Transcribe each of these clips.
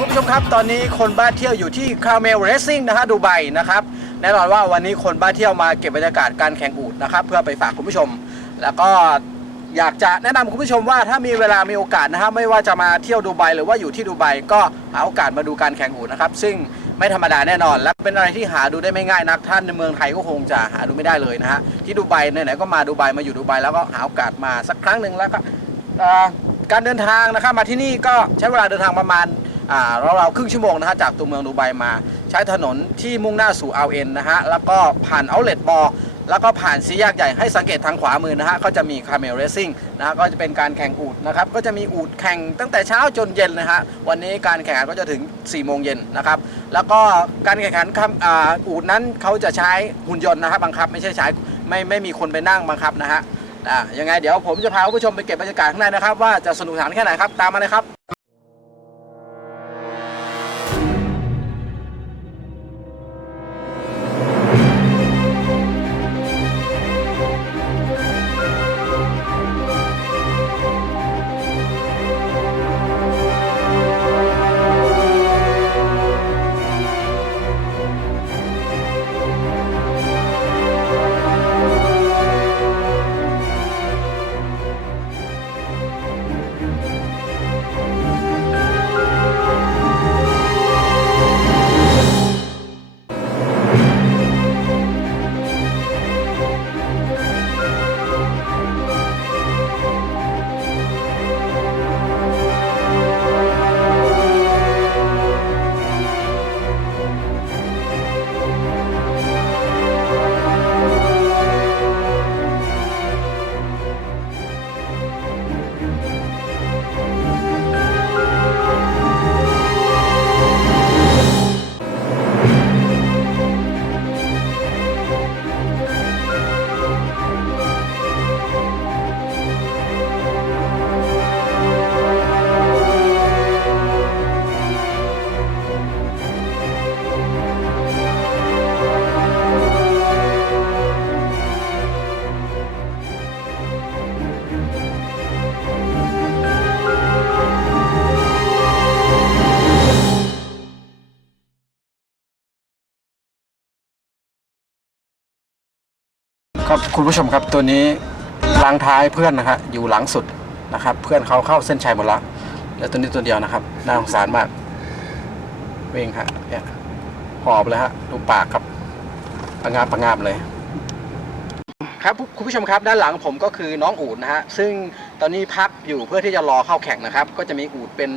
คุณผู้ชมครับ ตอนนี้คนบ้าเที่ยวอยู่ที่คาเมลเรซิ่งนะฮะดูไบนะครับแน่นอนว่าวันนี้คนบ้าเที่ยวมาเก็บบรรยากาศการแข่งอูดนะครับเพื่อไปฝากคุณผู้ชม แล้วก็อยากจะแนะนำคุณผู้ชมว่าถ้ามีเวลามีโอกาสนะฮะไม่ว่าจะมาเที่ยวดูไบหรือว่าอยู่ที่ดูไบก็หาโอกาสมาดูการแข่งอูดนะครับซึ่งไม่ธรรมดาแน่นอน และเป็นอะไรที่หาดูได้ไม่ง่ายนักท่านในเมืองไทยก็คงจะหาดูไม่ได้เลยนะฮะที่ดูไบไหนๆก็มาดูไบมาอยู่ดูไบแล้วก็หาโอกาสมาสักครั้งหนึ่งแล้วก็การเดินทางนะครับมาที่นี่ก็ใช้เวลาเดินทางประมาณ อ่าราวๆครึ่งชั่วโมงนะฮะจากตัวเมืองดูไบมา ใช้ถนนที่มุ่งหน้าสู่อาเอ็นนะฮะแล้วก็ผ่านเอาเลตบอแล้วก็ผ่านซีแยกใหญ่ให้สังเกตทางขวามือนะฮะก็จะมีคาเมลเรซิ่งนะฮะก็จะเป็นการแข่งอูดนะครับก็จะมีอูดแข่งตั้งแต่เช้าจนเย็นนะฮะวันนี้การแข่งขันก็จะถึง4โมงเย็นนะครับแล้วก็การแข่งขันอ,อูดนั้นเขาจะใช้หุ่นยนต์นะครับบังคับ ไม่ใช่ใช้ไม่ไม่มีคนไปนั่งบังคับนะฮะอะยังไงเดี๋ยวผมจะพาผู้ชมไปเก็บบรรยากาศข้างในนะครับว่าจะสนุกสนานแค่ไหนครับตามมาเลยครับ ครับคุณผู้ชมครับตัวนี้ล้างท้ายเพื่อนนะฮะอยู่หลังสุดนะครับ เพื่อนเขาเข้าเส้นชัยหมดล้วแล้วตัวนี้ตัวเดียวนะครับน่าสงสารมากเวงฮะเนี่ยหอบเลยฮะดูปากครับประงาบประงาบเลย ครับคุณผู้ชมครับด้านหลังผมก็คือน้องอูดนะฮะซึ่งตอนนี้พักอยู่เพื่อที่จะรอเข้าแข่งนะครับ ก็จะมีอูดเป็น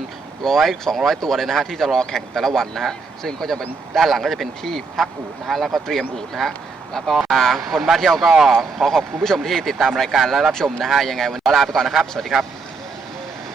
ร้อยสองร้อยตัวเลยนะฮะที่จะรอแข่งแต่ละวันนะฮะซึ่งก็จะเป็นด้านหลังก็จะเป็นที่พักอูดนะฮะแล้วก็เตรียมอูดนะฮะ แล้วก็คนบ้าเที่ยวก็ขอขอบคุณผู้ชมที่ติดตามรายการและรับชมนะฮะยังไงวันนี้ขอลาไปก่อนนะครับ สวัสดีครับ